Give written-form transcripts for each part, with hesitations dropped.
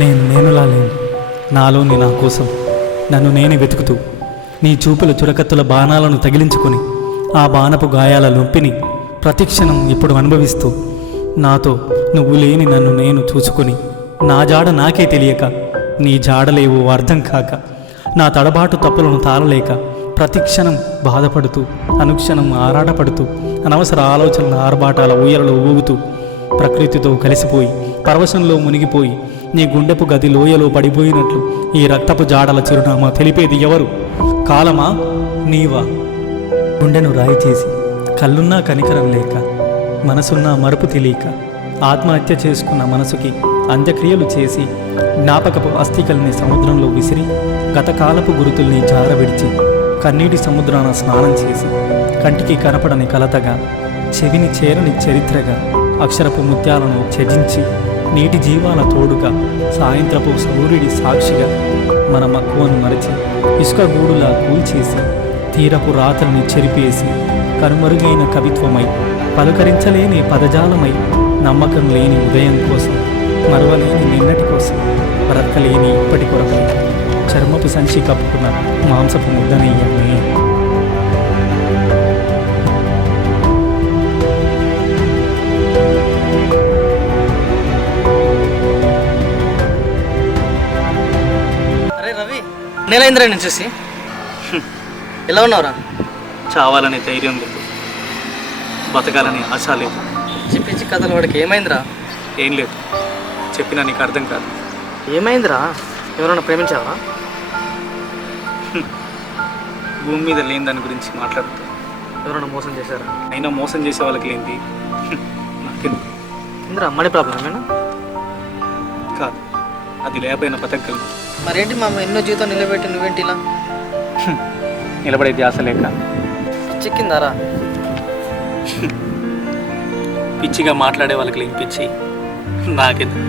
నేనులా లేను. నాలోని నా కోసం నన్ను నేనే వెతుకుతూ నీ చూపుల చురకత్తుల బాణాలను తగిలించుకొని ఆ బాణపు గాయాల నొప్పిని ప్రతిక్షణం ఇప్పుడు అనుభవిస్తూ నాతో నువ్వు లేని నన్ను నేను చూసుకొని నా జాడ నాకే తెలియక నీ జాడలేవో అర్థం కాక నా తడబాటు తప్పులను తాళలేక ప్రతిక్షణం బాధపడుతూ అనుక్షణం ఆరాటపడుతూ అనవసర ఆలోచనల ఆర్భాటాల ఊయలలో ఊగుతూ ప్రకృతితో కలిసిపోయి పరవశంలో మునిగిపోయి నీ గుండెపు గది లోయలో పడిపోయినట్లు ఈ రక్తపు జాడల చిరునామా తెలిపేది ఎవరు? కాలమా నీవా? గుండెను రాయి చేసి కళ్ళున్నా కనికరం లేక మనసున్నా మరుపు తెలియక ఆత్మహత్య చేసుకున్న మనసుకి అంత్యక్రియలు చేసి జ్ఞాపకపు అస్థికల్ని సముద్రంలో విసిరి గతకాలపు గురుతుల్ని జార విడిచి కన్నీటి సముద్రాన స్నానం చేసి కంటికి కనపడని కలతగా చెవిని చేరని చరిత్రగా అక్షరపు ముత్యాలను త్యజించి నీటి జీవాల తోడుగా సాయంత్రపు సూర్యుడి సాక్షిగా మన మక్కువను మరచి ఇసుక గూడులా కూల్చేసి తీరపు రాతల్ని చెరిపేసి కనుమరుగైన కవిత్వమై పలుకరించలేని పదజాలమై నమ్మకం లేని ఉదయం కోసం మరవలేని నిన్నటి కోసం బ్రతకలేని ఇప్పటి కొరకై చర్మపు సంచి కప్పుకున్న మాంసపు ముద్దనయ్యామే. అరే రవి, నేనేంద్రా నేను చూసి ఎలా ఉన్నావురా? చావాలనే ధైర్యం లేదు, బతకాలని ఆశ లేదు. పిచ్చి కథలు వాడికి ఏమైందిరా? ఏం లేదు, చెప్పినా నీకు అర్థం కాదు. ఏమైందిరా? ఎవరైనా ప్రేమించావా? భూమి మీద లేని దాని గురించి మాట్లాడుతూ ఎవరైనా మోసం చేశారా? అయినా మోసం చేసే వాళ్ళకి లేనిది నాకెందుకు? ఇంద్రా మనీ ప్రాబ్లం ఏమైనా? కాదు, అది లేకపోయినా బతకగలను. మరేంటి మా ఎన్నో జీవితం నిలబెట్టి నువ్వేంటి ఇలా? నిలబడే ధ్యాస లేక చిక్కిందారా? పిచ్చిగా మాట్లాడే వాళ్ళకి లేని పిచ్చి నాకెందుకు?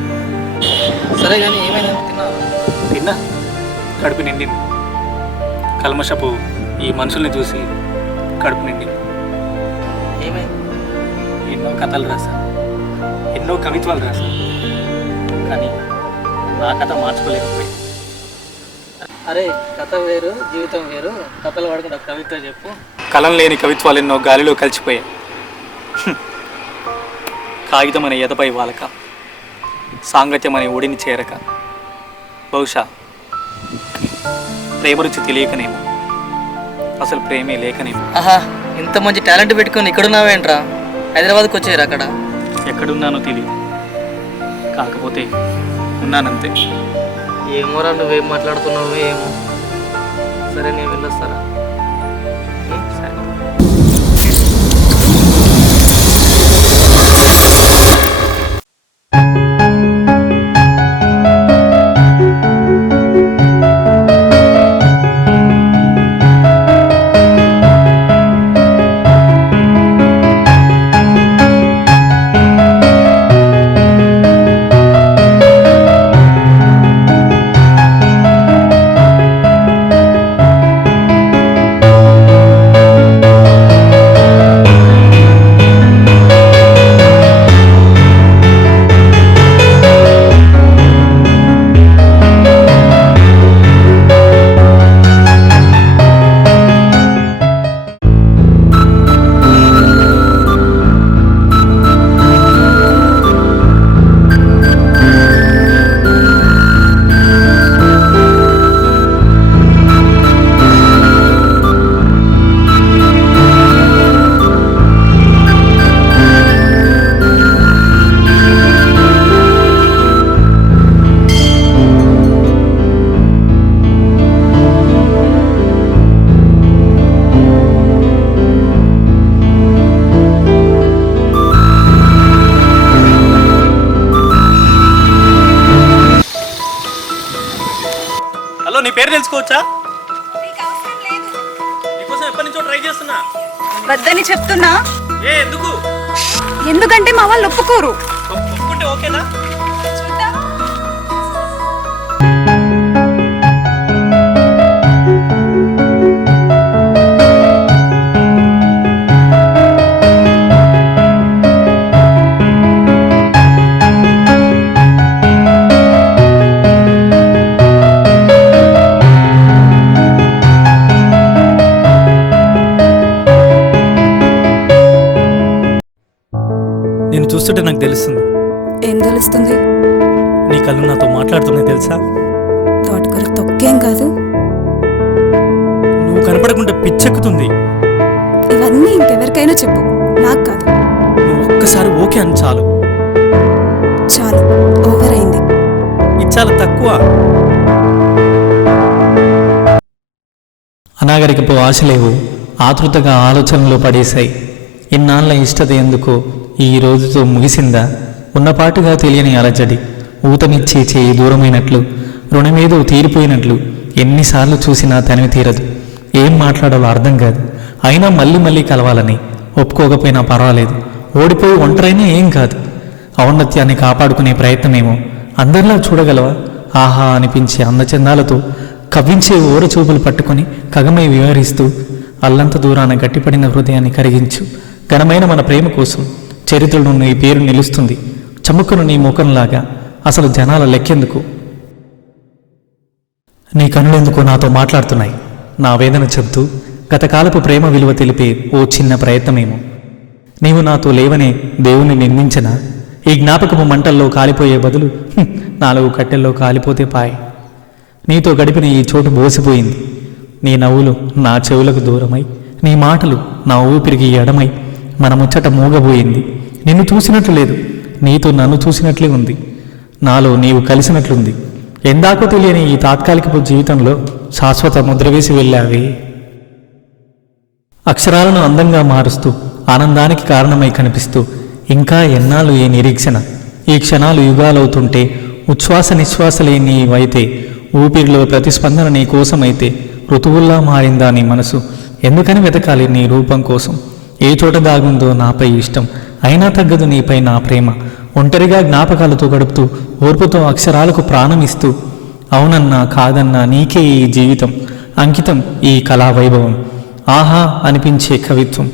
సరే కానీ ఏమైనా తిన్నా, కడుపు నిండింది. కల్మషపు ఈ మనుషుల్ని చూసి కడుపు నిండింది. ఏమైంది? ఎన్నో కథలు రాశా, ఎన్నో కవిత్వాలు రాశా, కానీ నా కథ మార్చుకోలేకపోయింది. అరే కథ వేరు జీవితం వేరు, కథలు పడుకుంటా కవిత్వం చెప్పు. కలం లేని కవిత్వాలు ఎన్నో గాలిలో కలిసిపోయాయి. కాగితం అనే ఎదపై వాలక, సాంగత్యం అనే ఒడిని చేరక, బహుశా ప్రేమ రుచి తెలియకనేమో, అసలు ప్రేమే లేకనేమో. ఆహా, ఇంత మంచి టాలెంట్ పెట్టుకొని ఇక్కడున్నావేంట్రా? హైదరాబాద్కి వచ్చారు అక్కడ? ఎక్కడున్నానో తెలియదు, కాకపోతే ఉన్నానంతే. ఏమోరా, నువ్వేం మాట్లాడుతున్నావు ఏమో. సరే నేను వెళ్ళొస్తారా? సరే. నీ పేరు తెలుసుకోవచ్చా? నీకోసం ఎప్పటి నుంచో ట్రై చేస్తున్నా. వద్దని చెప్తున్నా. ఎందుకు? ఎందుకంటే మా వాళ్ళు ఒప్పుకోరు. ఒప్పుకుంటే ఓకేనా? నేను చూస్తుంటే నాకు తెలుస్తుంది. ఏం తెలుస్తుంది? నీ కళ్ళు నాతో మాట్లాడుతున్నాయి తెలుసా? తోటకూర తొక్కేం కాదు. నువ్వు కనపడకుండా పిచ్చెక్కుతుంది. ఇవన్నీ ఇంకెవరికైనా చెప్పు, నాకు కాదు. నువ్వు ఒక్కసారి ఓకే అని చాలు. చాలు, ఓవర్ అయింది. ఇది చాలా తక్కువ. అనాగరికపు ఆశలేవు ఆతృతగా ఆలోచనలో పడేశాయి. ఇన్నాళ్ళ ఇష్టత ఎందుకో ఈ రోజుతో ముగిసిందా? ఉన్నపాటుగా తెలియని అలజడి, ఊతమిచ్చే చేయి దూరమైనట్లు, రుణమేదో తీరిపోయినట్లు. ఎన్నిసార్లు చూసినా తనివి తీరదు. ఏం మాట్లాడాలో అర్థం కాదు. అయినా మళ్ళీ మళ్ళీ కలవాలని ఒప్పుకోకపోయినా పర్వాలేదు. ఓడిపోయి ఒంటరైనా ఏం కాదు. ఔన్నత్యాన్ని కాపాడుకునే ప్రయత్నమేమో. అందరిలా చూడగలవా? ఆహా అనిపించే అందచందాలతో కవ్వించే ఓరచూపులు పట్టుకొని కగమై వివరిస్తూ అల్లంత దూరాన గట్టిపడిన హృదయాన్ని కరిగించు. ఘనమైన మన ప్రేమ కోసం చరిత్రలో నీ పేరు నిలుస్తుంది. చముక్కును నీ ముఖంలాగా. అసలు జనాల లెక్కెందుకు? నీ కనులెందుకు నాతో మాట్లాడుతున్నాయి? నా వేదన చెబుతూ గతకాలపు ప్రేమ విలువ తెలిపే ఓ చిన్న ప్రయత్నమేమో. నీవు నాతో లేవనే దేవుణ్ణి నిందించనా? ఈ జ్ఞాపకపు మంటల్లో కాలిపోయే బదులు 4 కట్టెల్లో కాలిపోతే పాయ్. నీతో గడిపిన ఈ చోటు బోసిపోయింది. నీ నవ్వులు నా చెవులకు దూరమై, నీ మాటలు నా ఊపిరికి ఎడమై, మన ముచ్చట మూగబోయింది. నిన్ను చూసినట్లు లేదు, నీతో నన్ను చూసినట్లే ఉంది. నాలో నీవు కలిసినట్లుంది. ఎందాకో తెలియని ఈ తాత్కాలికపు జీవితంలో శాశ్వత ముద్ర వేసి వెళ్ళావి. అక్షరాలను అందంగా మారుస్తూ ఆనందానికి కారణమై కనిపిస్తూ ఇంకా ఎన్నాళ్ళు ఈ నిరీక్షణ? ఈ క్షణాలు యుగాలవుతుంటే ఉచ్ఛ్వాస నిశ్వాసలే నీవైతే, ఊపిరిలో ప్రతిస్పందన నీ కోసమైతే, ఋతువుల్లా మారిందా నీ మనసు? ఎందుకని వెతకాలి నీ రూపం కోసం? ఏ చోట దాగుందో నాపై ఇష్టం, అయినా తగ్గదు నీపై నా ప్రేమ. ఒంటరిగా జ్ఞాపకాలతో గడుపుతూ ఓర్పుతో అక్షరాలకు ప్రాణమిస్తూ, అవునన్నా కాదన్నా నీకే ఈ జీవితం అంకితం, ఈ కళా వైభవం. ఆహా అనిపించే కవిత్వం.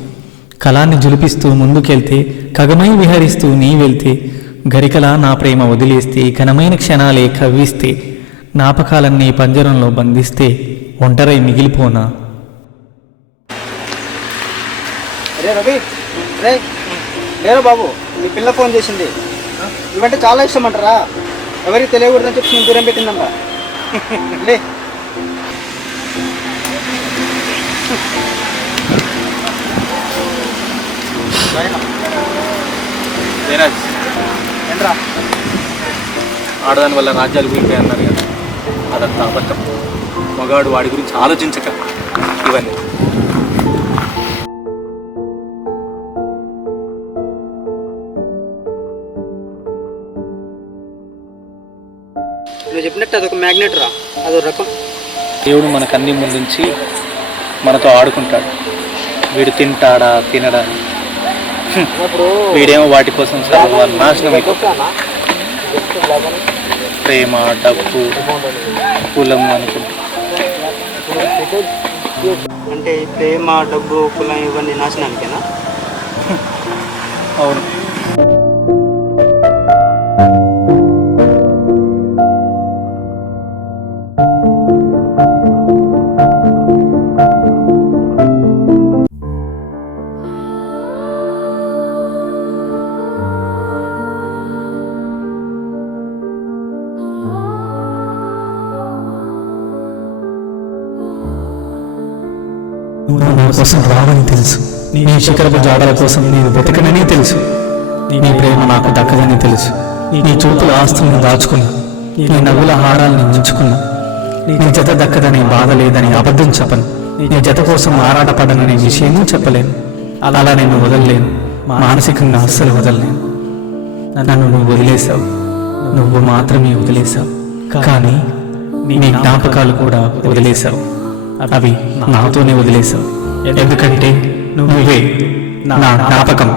కళాన్ని జులిపిస్తూ ముందుకెళ్తే, కగమై విహరిస్తూ నీ వెళ్తే, గరికలా నా ప్రేమ వదిలేస్తే, ఘనమైన క్షణాలే కవ్విస్తే, జ్ఞాపకాలన్నీ పంజరంలో బంధిస్తే ఒంటరై మిగిలిపోనా? రే రవి, రే లేరా బాబు, మీ పిల్ల ఫోన్ చేసింది. ఇవంటే చాలా ఇష్టం అంటారా? ఎవరికి తెలియకూడదని చెప్పి నేను దూరం పెట్టిందంట. లే జయరాజ్, ఏంట్రా? ఆడదాని వల్ల రాజ్యాలు కూలిపోయి అన్నారు కదా, అదంతా అబద్ధం. మగాడు వాడి గురించి ఆలోచించక ఇవన్నీ. నువ్వు చెప్పినట్టు అదొక మ్యాగ్నెట్ రా, అదో రకం. దేవుడు మనకన్నీ ముందుంచి మనతో ఆడుకుంటాడు. వీడు తింటాడా తినడా, వీడేమో వాటి కోసం నాశనం అయిపోతాడు. ప్రేమ, డబ్బు, కులం అనుకుంటా. అంటే ప్రేమ, డబ్బు, కులం ఇవన్నీ నాశనానికేనా? అవును. నువ్వు నా కోసం రావని తెలుసు. నీ శిఖరపు జాడల కోసం నేను వెతకనని తెలుసు. నీ ప్రేమ నాకు దక్కదని తెలుసు. నీ చూపుల ఆస్తులను దాచుకున్నా, నీ నవ్వుల హారాల్ని ఉంచుకున్నా. నీ జత దక్కదని బాధ లేదని అబద్ధం చెప్పను. నీ జత కోసం ఆరాటపడననే విషయమూ చెప్పలేను. అలా నేను వదలలేను, మానసికంగా అస్సలు వదలలేను. నన్ను నువ్వు వదిలేశావు, నువ్వు మాత్రమే వదిలేశావు. కానీ నీ జ్ఞాపకాలు కూడా వదిలేశావు. అవి నాతోనే వదిలేశావు. ఎందుకంటే నువ్వే నా జ్ఞాపకం.